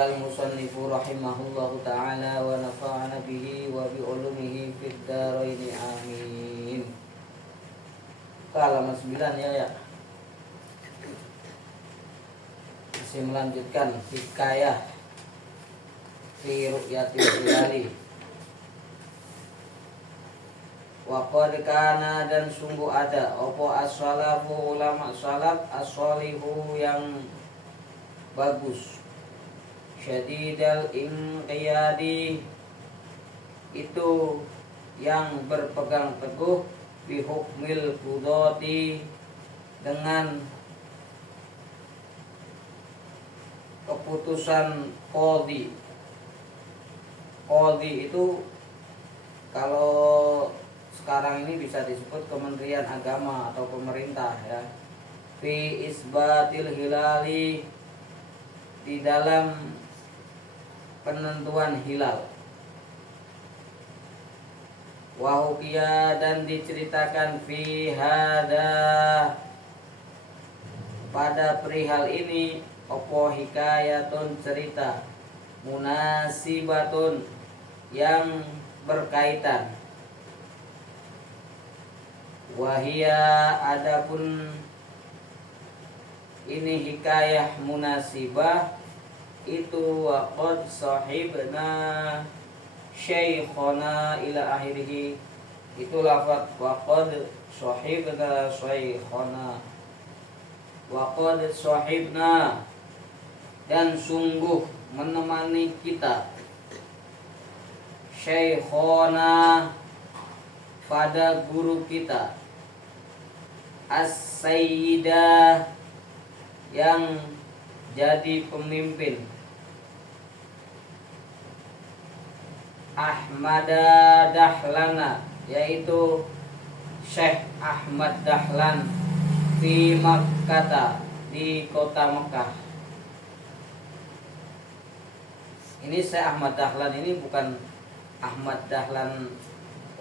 Qala al-musannifu rahimahullahu ta'ala wa nafa'ana bihi wa bi ulumihi fid dharaini amin. Halaman 9 ya. Masih melanjutkan hikayah fi ru'yatil hilali. Wa qad kana, dan sungguh ada opo as-salafu, ulama salaf, as-salihu yang bagus, syadidal inqiyadi, itu yang berpegang teguh, bi hukmil qudati, dengan keputusan qadhi. Qadhi itu kalau sekarang ini bisa disebut Kementerian Agama atau pemerintah ya. Fi isbatil hilali, di dalam penentuan hilal. Wahukia, dan diceritakan fi hada, pada perihal ini, opo hikayatun, cerita, munasibatun, yang berkaitan. Wahia, adapun ini hikayah munasibah itu, waqad sahibna syaikhana ila akhirih, itu lafaz waqad sahibna syaikhana, waqad sahibna, dan sungguh menemani kita, syaikhana, pada guru kita, as-sayyidah, yang jadi pemimpin, Ahmada Dahlana, yaitu Syekh Ahmad Dahlan, di Makkah, di kota Mekah. Ini Syekh Ahmad Dahlan ini bukan Ahmad Dahlan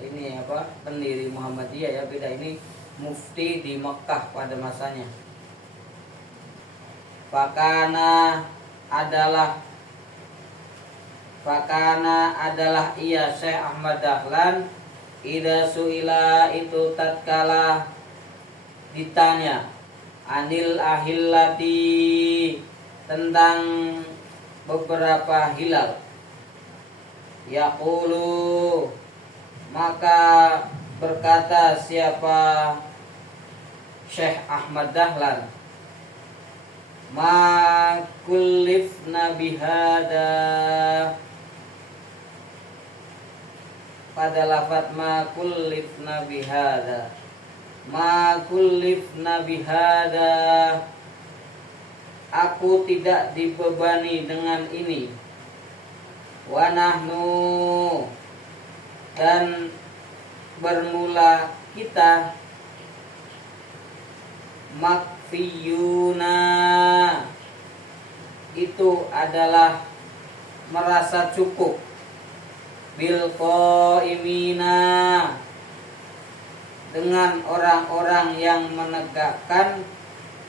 ini pendiri Muhammadiyah ya, beda. Ini mufti di Mekah pada masanya. Fakana adalah ia Syekh Ahmad Dahlan, idza suila, itu tatkala ditanya, anil ahillati, tentang beberapa hilal, yaqulu, maka berkata siapa Syekh Ahmad Dahlan, ma kullifna bihada, pada lafaz ma kullifna bihada, ma kullifna bihada, aku tidak dibebani dengan ini, wa nahnu, dan bermula kita, makfiyuna, itu adalah merasa cukup, bil qaimina, dengan orang-orang yang menegakkan,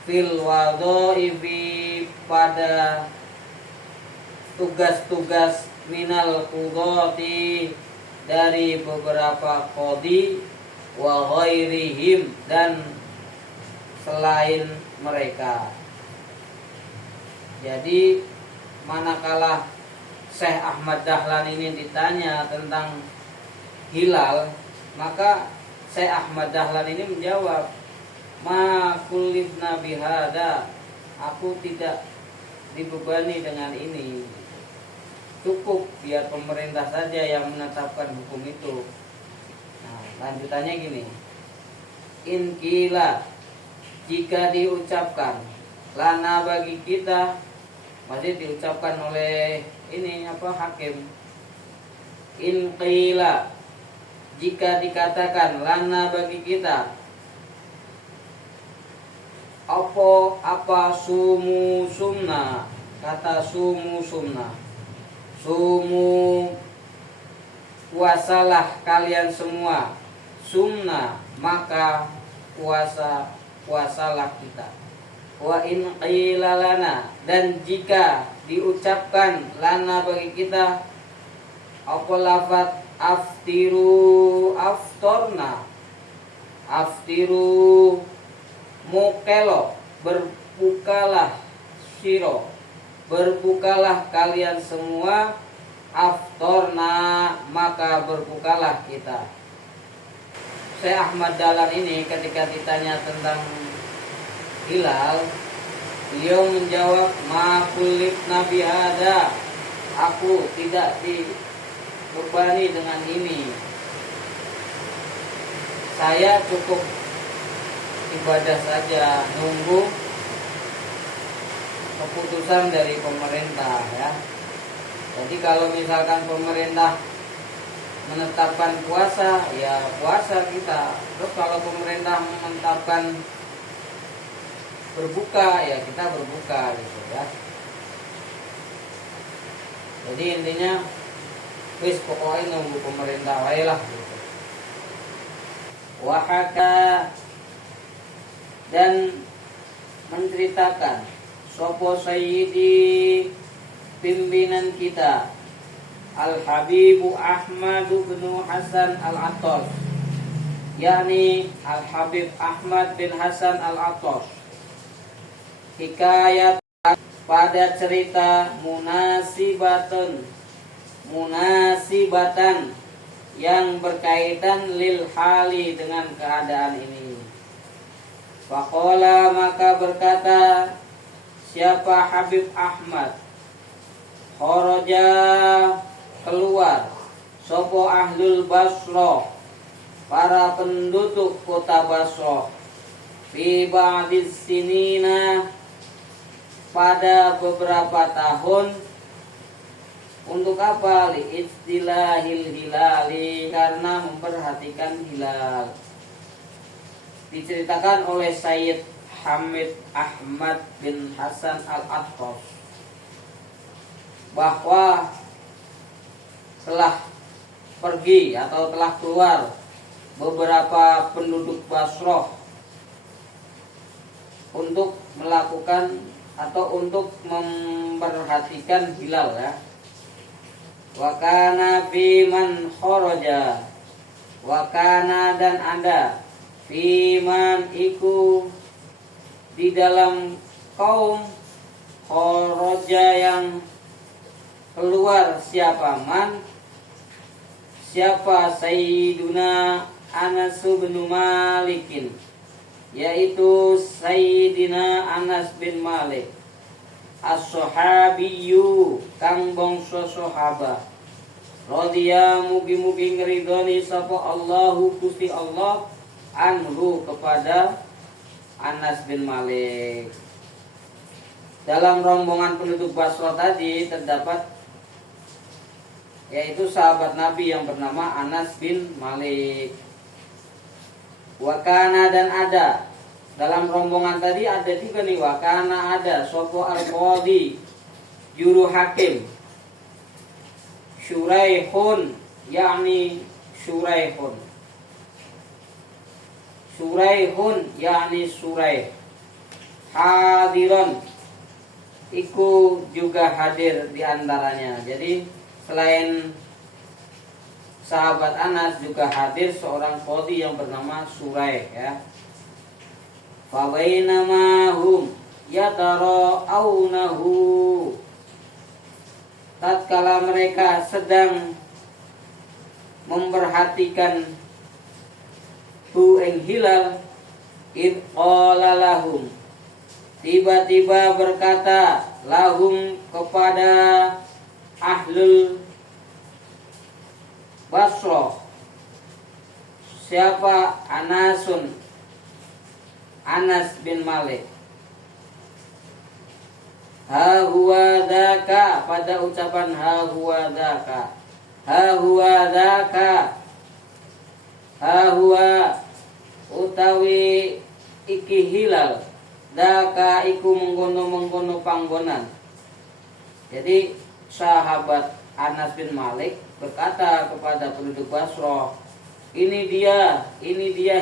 fil wadhaifi, pada tugas-tugas, minal qudati, dari beberapa qadhi, wa ghairihim, dan selain mereka. Jadi manakala Syekh Ahmad Dahlan ini ditanya tentang hilal, maka Syekh Ahmad Dahlan ini menjawab, ma kullibna bihada, aku tidak dibebani dengan ini, cukup biar pemerintah saja yang menetapkan hukum itu. Nah, lanjutannya gini, in qila, jika diucapkan, lana, bagi kita, masih diucapkan oleh ini hakim. In qila, jika dikatakan, lana, bagi kita, apa sumu sumna, kata sumu sumna, sumu, puasalah kalian semua, sumna, maka puasalah kita. Wa in qila lana, dan jika diucapkan lana bagi kita apa lafaz aftiru aftorna, aftiru mukelo, berbukalah siro, berbukalah kalian semua, aftorna maka berbukalah kita. Syekh Ahmad Dahlan ini ketika ditanya tentang hilal, beliau menjawab, ma kullif nabi hada, aku tidak dibebani dengan ini, saya cukup ibadah saja, nunggu keputusan dari pemerintah ya. Jadi kalau misalkan pemerintah menetapkan puasa, ya puasa kita. Terus kalau pemerintah menetapkan berbuka, ya kita berbuka gitu ya. Jadi intinya wis pokoknya nunggu pemerintah wae lah gitu. Wahaka, dan menceritakan sopo sayyidi pimpinan kita Al-Habibu Ahmad bin Hasan Al-Attas, yakni Al-Habib Ahmad bin Hasan Al-Attas, hikayat pada cerita munasibatan yang berkaitan lil hali dengan keadaan ini. Faqala maka berkata siapa Habib Ahmad, kharaja keluar sopo ahlul Basrah, para penduduk kota Basrah, fi ba'dis sinina, pada beberapa tahun, untuk apa? Li istilahil hilali, karena memperhatikan hilal. Diceritakan oleh Sayyid Hamid Ahmad bin Hasan Al-Attas bahwa telah pergi atau telah keluar beberapa penduduk Basrah untuk melakukan atau untuk memperhatikan hilal ya. Wa kana fi man kharaja, wa kana dan ada fi man iku di dalam kaum kharaja yang keluar, siapa man, siapa Sayyiduna Anas bin Malikin, yaitu Sayyidina Anas bin Malik as-sahabiyyu kang bangsa sahabah, radhiya mugi-mugi ngridoni sapa Allahu Gusti Allah anhu kepada Anas bin Malik. Dalam rombongan penduduk Basra tadi terdapat yaitu sahabat Nabi yang bernama Anas bin Malik. Wakana, dan ada dalam rombongan tadi ada juga nih, wakana ada sopo al-qadhi juru hakim, Syuraihun, yakni Syuraihun yakni Suraih, hadiron iku juga hadir di antaranya. Jadi selain sahabat Anas juga hadir seorang qadhi yang bernama Suraih ya. Fa bainama hum yatara'aunahu, tatkala mereka sedang memperhatikan hu ing hilal, id qala lahum, tiba-tiba berkata lahum kepada ahlul Basrah, siapa? Anas bin Malik, ha huwa dzaka, pada ucapan ha huwa dzaka, ha huwa utawi iki hilal, dzaka iku mengkono panggonan. Jadi sahabat Anas bin Malik berkata kepada penduduk Basrah, ini dia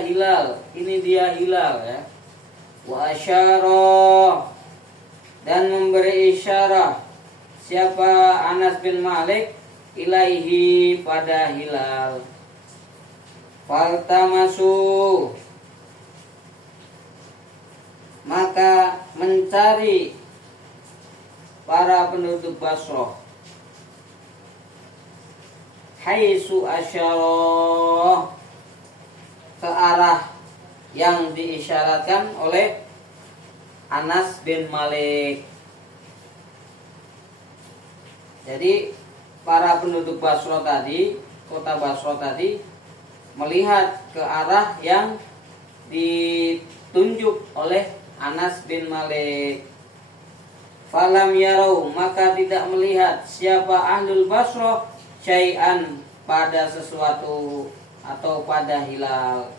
hilal ya. Wa asyara, dan memberi isyarah siapa Anas bin Malik ilaihi pada hilal. Faltamasu, maka mencari para penduduk Basrah haitsu asyara, ke arah yang diisyaratkan oleh Anas bin Malik. Jadi para penduduk Basrah tadi, kota Basrah tadi, melihat ke arah yang ditunjuk oleh Anas bin Malik. Falam yarau, maka tidak melihat siapa ahlul Basrah syai'an, pada sesuatu atau pada hilal.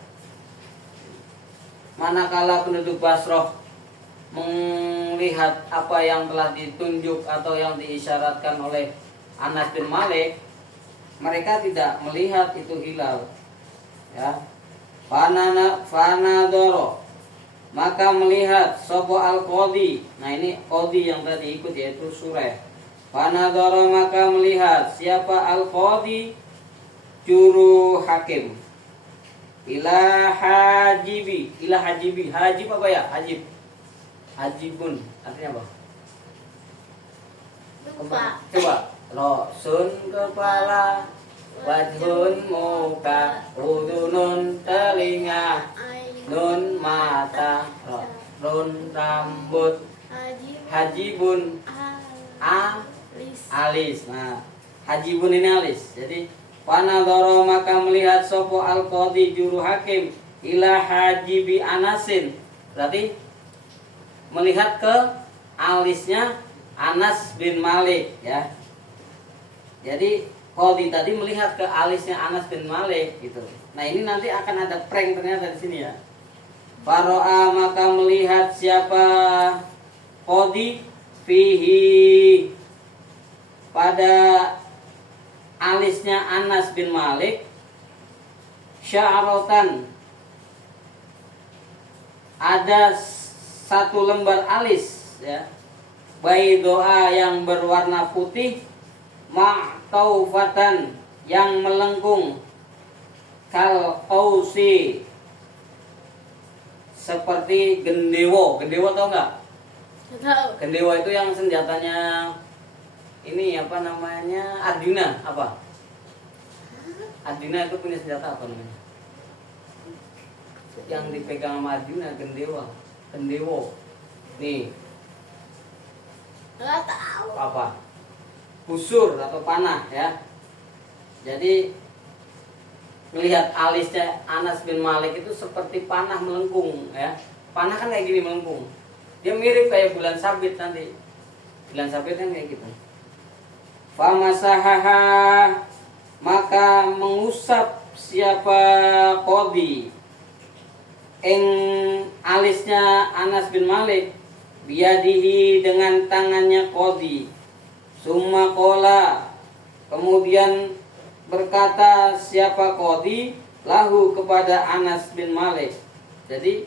Manakala penduduk Basrah melihat apa yang telah ditunjuk atau yang diisyaratkan oleh Anas bin Malik, mereka tidak melihat itu hilal. Ya, fanadoro, maka melihat sopo al-qadi. Nah, ini qadi yang tadi ikut, yaitu Sureh. Fanadoro, maka melihat siapa al-qadi, juru hakim. Ila hajibi, hajib apa ya? Hajibun artinya apa? Coba. Rosun kepala, wajhun muka, udunun telinga, nun mata, nun rambut, hajibun alis. Nah, hajibun ini alis. Jadi panadoro, maka melihat sopo al-qadi, juru hakim, ila hajibi Anasin, berarti melihat ke alisnya Anas bin Malik, ya. Jadi qadi tadi melihat ke alisnya Anas bin Malik gitu. Nah, ini nanti akan ada prank ternyata di sini, ya. Faro'a, maka melihat siapa qadi fihi, pada alisnya Anas bin Malik, sya'rotan, ada satu lembar alis, ya, baydoa, yang berwarna putih, ma'taufatan, yang melengkung, kal qausi, seperti gendewo. Gendewo tau nggak? Tahu. Gendewo itu yang senjatanya ini apa namanya? Arjuna apa? Arjuna itu punya senjata apa namanya? Yang dipegang sama Arjuna, gendewo. Nih. Nggak tahu. Apa? Busur atau panah, ya. Jadi melihat alisnya Anas bin Malik itu seperti panah melengkung, ya. Panah kan kayak gini melengkung. Dia mirip kayak bulan sabit nanti. Bulan sabit kan kayak gitu. Famasahaha, maka mengusap siapa qadi ing alisnya Anas bin Malik, biadihi, dengan tangannya qadi. Summa qala, kemudian berkata siapa qadi lahu, kepada Anas bin Malik. Jadi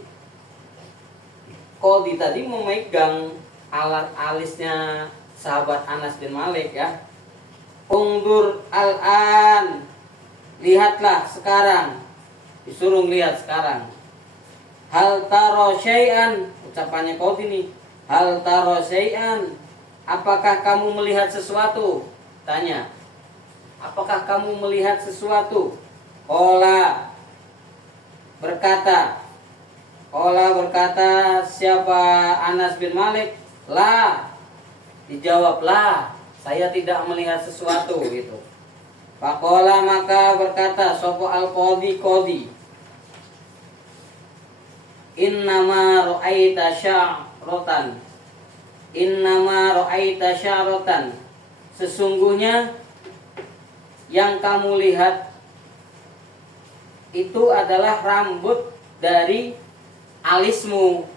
qadi tadi memegang alat alisnya sahabat Anas bin Malik, ya. Ungdur al-an, lihatlah sekarang, disuruh lihat sekarang. Hal taro syai'an, ucapannya qadi nih. Hal taro syai'an, apakah kamu melihat sesuatu? Tanya. Apakah kamu melihat sesuatu? Qala berkata siapa Anas bin Malik, la, dijawab, la, saya tidak melihat sesuatu gitu. Faqala, maka berkata sopo al-qadi, qadi, innama ra'aita sya'rotan, sesungguhnya yang kamu lihat itu adalah rambut dari alismu.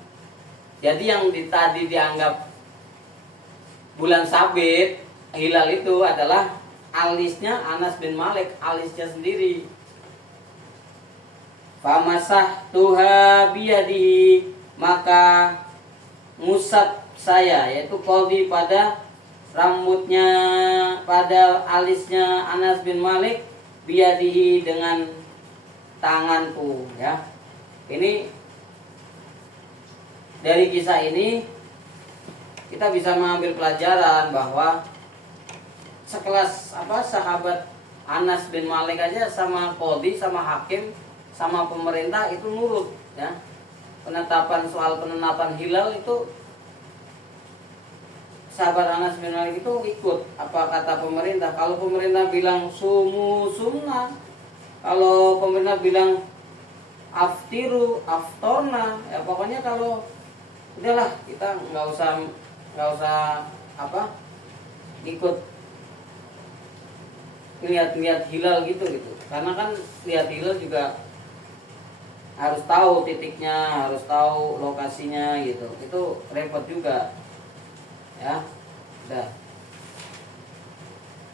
Jadi yang tadi dianggap bulan sabit, hilal, itu adalah alisnya Anas bin Malik, alisnya sendiri. Famasah tuha biyadihi, maka ngusap saya, yaitu qadi, pada rambutnya pada alisnya Anas bin Malik biyadihi dengan tanganku, ya. Ini dari kisah ini kita bisa mengambil pelajaran bahwa sekelas sahabat Anas bin Malik aja sama qadhi, sama hakim, sama pemerintah itu nurut, ya. Soal penetapan hilal itu sahabat Anas bin Malik itu ikut apa kata pemerintah. Kalau pemerintah bilang sumu sunnah, kalau pemerintah bilang aftiru aftorna, ya pokoknya kalau udahlah kita nggak usah ikut lihat hilal gitu. Karena kan lihat hilal juga harus tahu titiknya, harus tahu lokasinya gitu. Itu repot juga. Ya. Udah.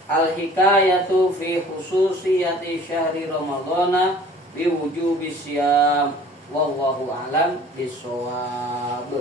Al-hikayatu fi khususiyati syahri Ramadhana bi wujubi syiyam wallahu a'lam bissawab.